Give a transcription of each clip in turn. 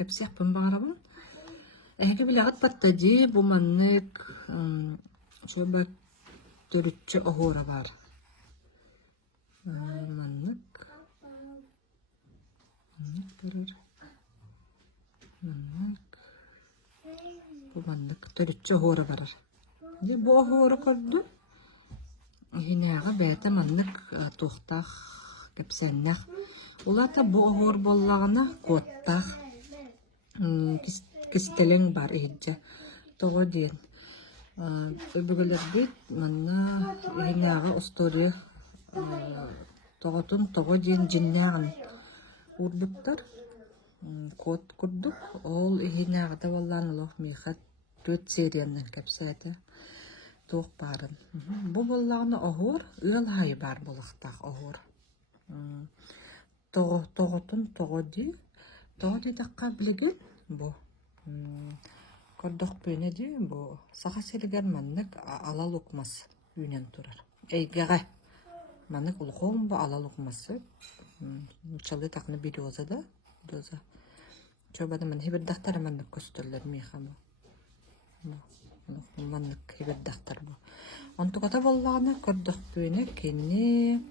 кепсех пымбарабын. Эһиги билегат баттади бу маннык шөбөт төрүтчү оһора бар. Маннык көрөр. Бу маннык төрүтчү оһора барар. Де бу оһора көрдү. Хинега бәте маннык тухтах кепсеннах. Улата бу оһор боллагына коттах кистелең бар иһиджэ. Того диен. Өбөгөлөрдү манна хинега история тоготун того диен жиннагын урдуктар. Кот курдук. Ол хинега да боллан олох михат 4 сериянын кепсети. Тух барын. Бу боллагына оһор ыал хай бар болуктак оһор. Тоготун тогоди. Тогоди дакка билген бу. Кордох пөнеди бу саха селигер маннык алалукмас үйнен турар. Эйгеге маннык улхом бу алалукмасы. Чалы такны бидоза да. Доза. Чобада мен хибер дактар маннык көстөрлөр мехамы. Маннык хибер дактар бу. Онтугата боллагына кордох пөне кенне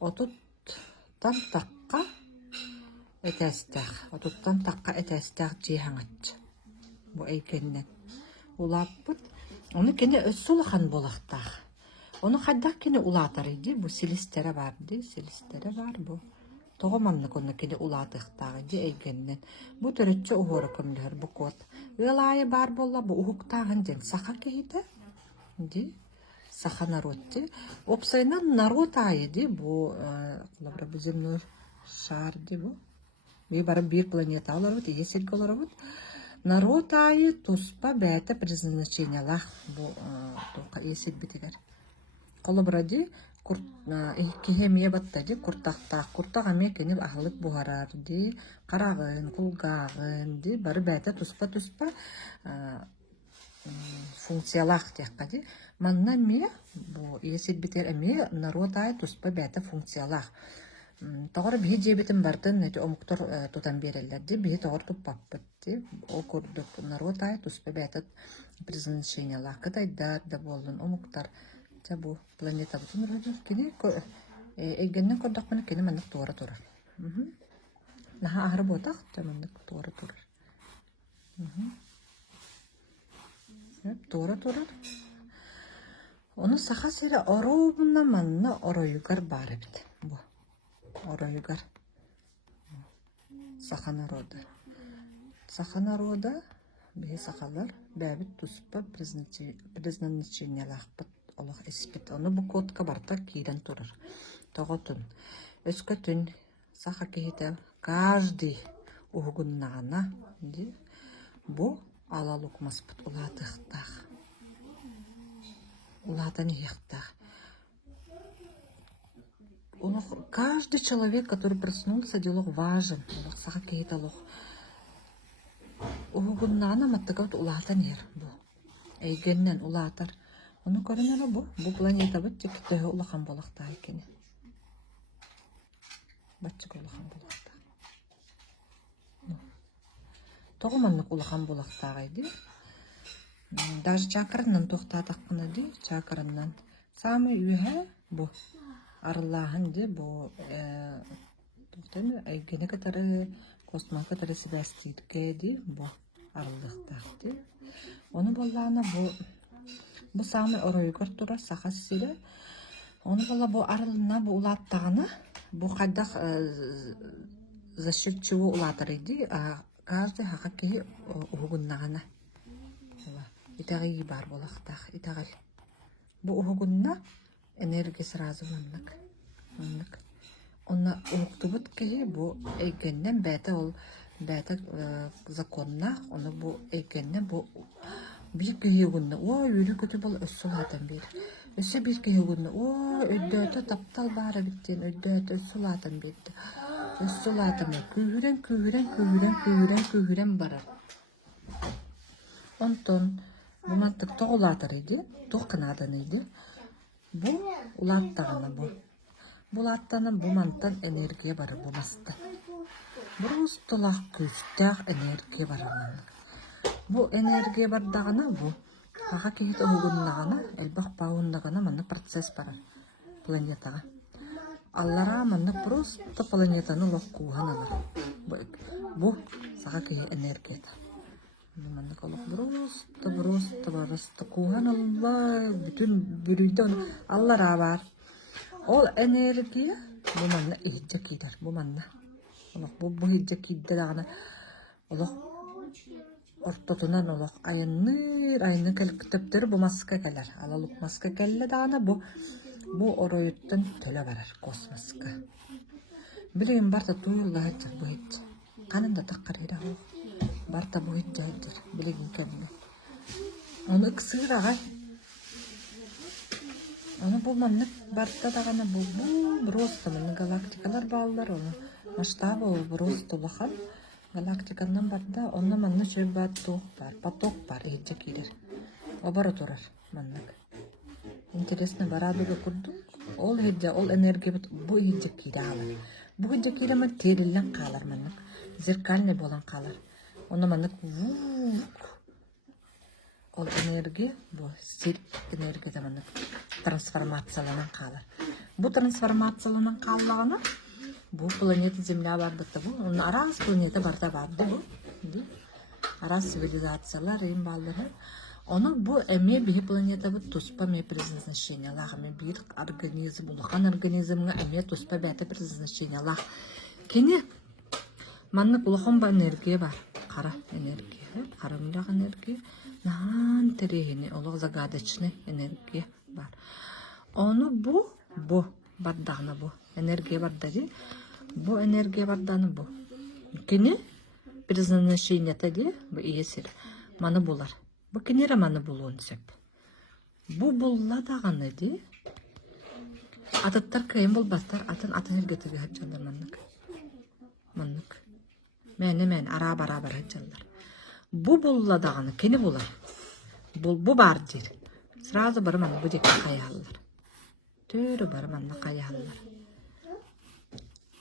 отуттан такка этестах. Отуттан такка этестах жиһаңат. Бу эйкеннен. Улаппыт. Оны кене өссулахан болактах. Оны хаддак кене улатар иди. Бу силистере бар ди. Силистере бар бу. Тогоманны конна кене улатыктагы ди эйкеннен. Бу төрөтчү оһора көмлөр бу кот. Ылайы бар болла бу ухуктагын ден саха кейте. Ди. Саха народ ди. Опсайнан народ айы ди. Бу кулабра биземнөр шар ди бу. Би бары бир планета аларбыт, есерге аларбыт. Народ айы туспа бәті предназначениялах бу тоқа есер бітігер. Колобра ди, кехемия батта ди, куртақтақ. Куртақ аме кенел ағылық бұғарар ди, қарағын, құлғағын ди, бары бәті туспа функциялах текка ди. Манна ме, бу есер бітер аме народ айы туспа бәті функциялах. Тоғыр бейі жебетін бардын, омуктор тутан берелерді, бейі тоғыр туппаппытты. Ол көрдік народ ай туспа бәтіт презначениялар. Кытайдар да болдың, омуктар. Бұл планета бұтын ұрады. Кені әйгеннен көрдік бұны кені мәндік тоғыры тұрар. Наға ағыры ботақ, мәндік тоғыры тұрар. Тоғыры тұрар. Оны сақа сері орауына манна орайығар бары біт. Бұл. Орайгар саха народа. Саха народа бе сахалар бәбит туспа презначениялахпыт олох эспит. Оны бу котка барта кирен турар. Тоготун өскөтүн саха кейте каждый угуннагана ди бу алалукмаспыт улатыктах. Улатан яктах. Каждый человек, который проснулся, делок важен. Саха кейта лох. Угуннана маттагат улатан ер бу. Эйгеннен улатар. Оны көрөнөр бу. Бу планета бит тек төгө улахан болакта экени. Баччык улахан болакта. Тогоманнык улахан болакта гайды. Даже чакраннан токтатаккына ди, чакраннан. Самый үйе бу. Арыллаһын ди бу тоқтен айгене катары космон катары себастирке ди бу арылдыктар ди. Оны боллана бу самый оройгор тура сахас сире. Оны болла бу арылына бу улаттагына бу кайдак за счет чего улатар иди, а каждый хакки угуннагана. Итаги бар болактак, итагал. Бу угунна энергия сразу маннык. Онна уктубут кеги бу эйгеннен бәті ол бәті законна, оны бу эйгеннен бу бир кеги угунна. О, үйрі көті бол өссулатан бир. Өссі бир кеги угунна. О, өйдөті таптал бары біттен, өйдөті өссулатан бирді. Өссулатан бир. Күйірен барар. Онтон, бу мантык тоғылатыр еді, тоқынадан еді. Бу улаттағаны бу. Булаттаны бу манттан энергия бары буласты. Бурустулах күстәх энергия бараман. Бу энергия бардагына бу. Хаха кихит огуннагына, элбах пауннагына манны процесс бара планетага. Аллара манны просто планетаны локкухан алар. Бу саха кихи энергията. Манны колок просто кухан алла бүтүн бүрүйдөн аллара бар. Ол энергия бу манны ихҗа кидер, бу манны. Олох бу ихҗа кидер дагына. Олох ортотунан олох айны калктептер бу маска келер. Алалык маска келле дагына бу ороюттан төлө барар космоска. Билем барта туйулла хатча бу хит. Канында таккарыра бу. Барта бу хит жайдыр. Билегин келме. Оны кысырага. Оны бу манны барта дагына бу просто мына галактикалар баалар оны. Масштабы просто лахан. Галактикандан барда онна манны сөйбат тух бар, поток бар, ихҗа кидер. Обара турар маннык. Интересно барадыга курдук. Ол ихҗа, ол энергия бу ихҗа кидер алар. Бу ихҗа кидер терилен калар маннык. Зеркальный болан калар. Онна маннык ол энергия бу сир энергия да маннык трансформацияланан калар. Бу трансформацияланан каллагына бу планета Земля бардыкта бу. Onun арас планета барда барды бу. Арас цивилизациялар им балдары. Onun бу эме бии планета бу туспа ме предназначение лагы бир организм, улахан организмга эме туспа бәте предназначение лаг. Кене манны улахан ба энергия бар. Кара энергия, карымдагы энергия, нан терехини, олог загадочный энергия бар. Onu бу бардагына бу энергия бардады. Бу энергия барданы бу. Кене предназначение тади бу иесир. Маны булар. Бу кенере маны булуун сеп. Бу булла даганы ди. Ататтар кайын болбастар атын элгетеге хаджалар маннык. Мен ара бара хаджалар. Бу булла даганы кене булар. Бу бар дир. Сразу бар маны бу дек каялар. Төрө бар маны каялар.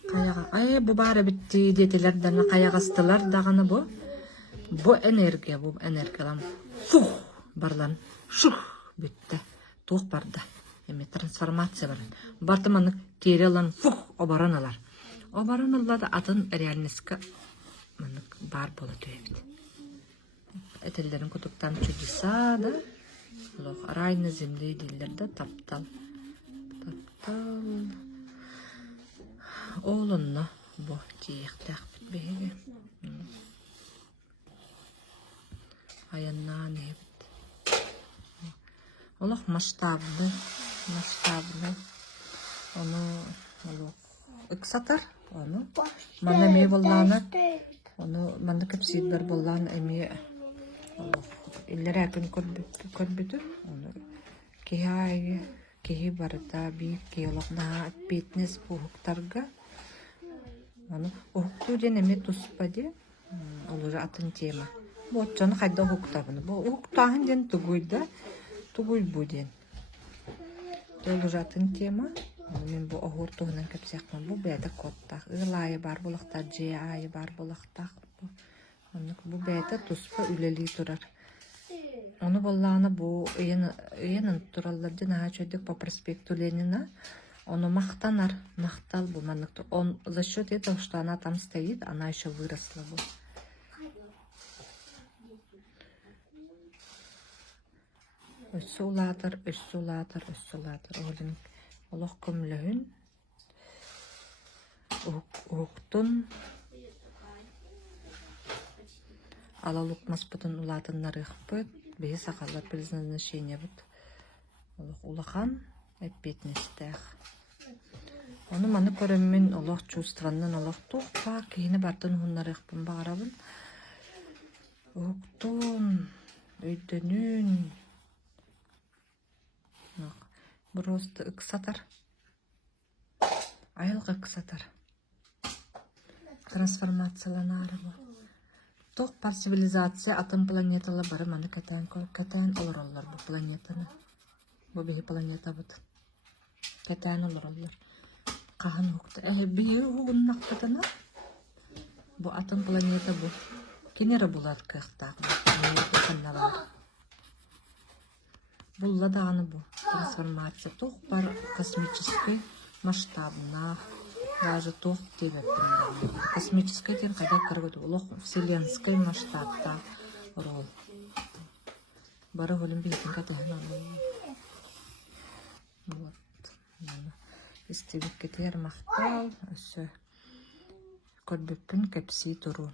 Каяга, бу бары битти детелерден каягастылар даганы бу. Бу энергия, фух барлан, шух битти. Тух барда. Эми трансформация бар. Бартыманы терелан фух обараналар. Обараналар да атын реальностька бар бола төйбит. Этелерин кутуктан чудеса да. Рай на земле дилерде таптал. Oğlunla bu diyektek bitmeydi. Ayağına ne bit. Allah masштабlı. Onu ıksatar. Onu. Bana meyvallanır. Onu bana kapsiyetler bollan emi. Allah. İllere yakın kodbütür. Onu kehi barda bir kiyolakna fitness bu huktarga. Onu hukku den emi tuspadi. Olur atın tema. Bu çanı hayda huktar bunu. Bu huktahın den tuguy bu den. Olur atın tema. Men bu ahur tohnan kapsakman bu beda kotta. Ilay bar bulakta jay bar bulakta. Onu bu beda tuspa üleli turar. Onu bollana bu янын тураллардан ачойдык по проспекту Ленина. Оно мақтал bu маныкты. Он за счет этого, что она там стоит, она еще выросла бы. Өссулатыр. Олин Олох көмлөһүн. Уктун алалук маспытын улатыннар ыхпыт. Бе сакаллар предназначение бут. Улахан эппетнестех. Onu many көрөммүн Олох чувстванын Олох тухпа кийини бартын хуннар ыхпын багарабын. Уктун өйдөнүн просто ыксатар. Айылга ыксатар. Трансформацияланары бу. Тох пар цивилизация атом планетала бары маны катан олороллар бу планетаны. Бу бии планета бут. Катан олороллар. Кахан хукта. Бии хугун нактатана. Бу атын планета бу. Кенера булат кыхтак. Булла даганы бу. Трансформация тух бар космический масштабна. Даже тух тебе космический тен кайда кыргыды. Улух вселенской масштабта рол. Бары голем билетин катыгын. Вот. Истебик кетер мактал. Өсө. Көрбөппүн кепси туру.